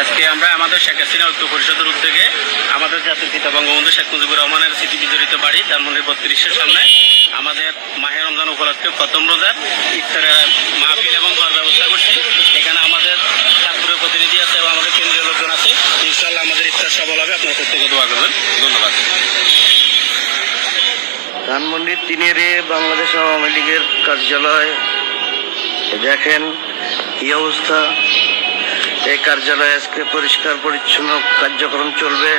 আজকে আমরা আমাদের শেখ হাসিনা ঐক্য পরিষদের উদ্যোগে আমাদের জাতির পিতা বঙ্গবন্ধু শেখ মুজিবুর রহমানের স্মৃতি বিজড়িত বাড়ি ধানমন্ডির 32-এর সামনে আমাদের মাহে রমজান উপলক্ষে প্রথম রোজার ইফতারের মাহফিল এবং খাওয়ার ব্যবস্থা করছি। এখানে আমাদের চাঁদপুরের প্রতিনিধি আছে এবং আমাদের কেন্দ্রীয় লোকজন আছে। ইনশাআল্লাহ আমাদের ইফতার সফল হবে, আপনারা প্রত্যেকে দোয়া করবেন। ধন্যবাদ। ধানমন্ডির 3 বাংলাদেশ আওয়ামী লীগের কার্যালয়, দেখেন কি অবস্থা। এই কার্যালয়ে আজকে পরিষ্কার পরিচ্ছন্ন কার্যক্রম চলবে।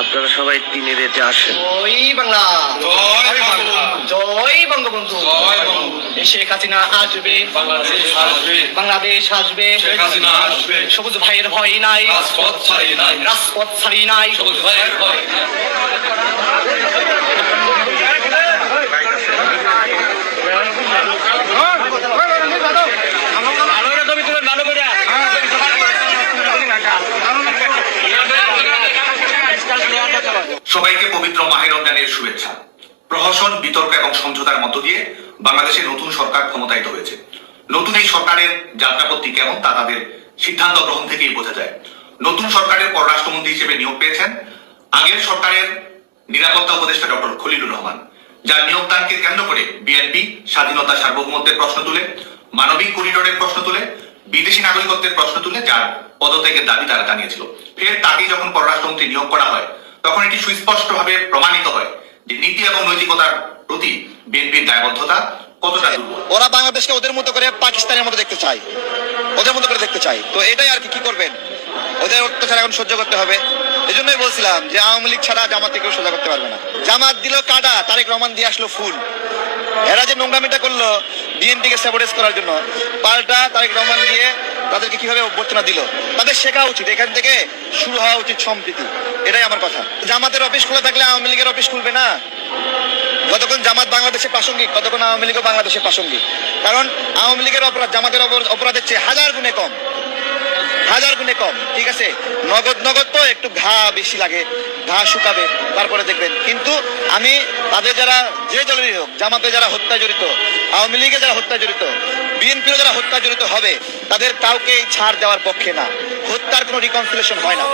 আপনারা সবাই 3 আসেন। জয় বাংলা, জয় বাংলা, জয় বঙ্গবন্ধু, জয় বঙ্গবন্ধু। শেখ হাসিনা আসবে, বাংলাদেশ আসবে, বাংলাদেশ আসবে, শেখ হাসিনা আসবে। সবুজ ভাইয়ের ভয় নাই, রাজপথ ছাড়ি নাই, রাজপথ ছাড়ি নাই, সবুজ ভাইয়ের ভয়। সবাইকে পবিত্র মাহে রমজানের শুভেচ্ছা। প্রহসন, বিতর্ক এবং সমঝোতার মধ্য দিয়ে বাংলাদেশে নতুন সরকার ক্ষমতায়িত হয়েছে। নতুন এই সরকারের যাত্রাপথটি কেমন তা তাদের সিদ্ধান্ত গ্রহণ থেকেই বোঝা যায়। নতুন সরকারের পররাষ্ট্রমন্ত্রী হিসেবে নিয়োগ পেয়েছেন আগের সরকারের নিরাপত্তা উপদেষ্টা ডক্টর খলিলুর রহমান, যার নিয়োগদানকে কেন্দ্র করে বিএনপি স্বাধীনতা সার্বভৌমত্বের প্রশ্ন তুলে, মানবিক করিডোরের প্রশ্ন তুলে, বিদেশি নাগরিকত্বের প্রশ্ন তুলে যার পদত্যাগের দাবি তারা জানিয়েছিল। ফের তাকেই যখন পররাষ্ট্রমন্ত্রী নিয়োগ করা হয়, তখন এটি সুস্পষ্টভাবে প্রমাণিত হয় যে নীতি এবং নৈতিকতার প্রতি বিএনপির দায়বদ্ধতা কতটা দুর্বল। ওরা বাংলাদেশকে ওদের মতো করে পাকিস্তানের মতো দেখতে চায়, ওদের মতো করে দেখতে চায়। তো এটাই আর কি করবেন, ওদের অত্যাচার এখন সহ্য করতে হবে। এই জন্যই বলছিলাম যে আওয়ামী লীগ ছাড়া জামাত কেউ সোজা করতে পারবে না। জামাত দিল কাটা, তারেক রহমান দিয়ে আসলো ফুল। এরা যে নোংরামিটা করলো বিএনপিকে স্যাবোটেজ করার জন্য, পাল্টা তারেক রহমান দিয়ে তাদেরকে কিভাবে অভ্যর্থনা দিল, তাদের শেখা উচিত। এখান থেকে শুরু হওয়া উচিত সম্প্রীতি। এটাই আমার কথা। জামাতের অফিস খোলা থাকলে আওয়ামী লীগের অফিস খুলবে না। যতক্ষণ জামাত বাংলাদেশে প্রাসঙ্গিক, ততক্ষণ আওয়ামী লীগও বাংলাদেশে প্রাসঙ্গিক। কারণ আওয়ামী লীগের অপরাধ জামাতের অপরাধের চেয়ে 1000 গুণে কম, 1000 গুণে কম। ঠিক আছে, নগদ তো একটু ঘা বেশি লাগে, ঘা শুকাবে, তারপরে দেখবেন। কিন্তু আমি তাদের যারা যে দলেরই হোক, জামাতে যারা হত্যায় জড়িত, আওয়ামী লীগে যারা হত্যায় জড়িত, বিএনপিও যারা হত্যায় জড়িত হবে, তাদের কাউকে ছাড় দেওয়ার পক্ষে না। হত্যার কোনো রিকনসিলেশন হয় না।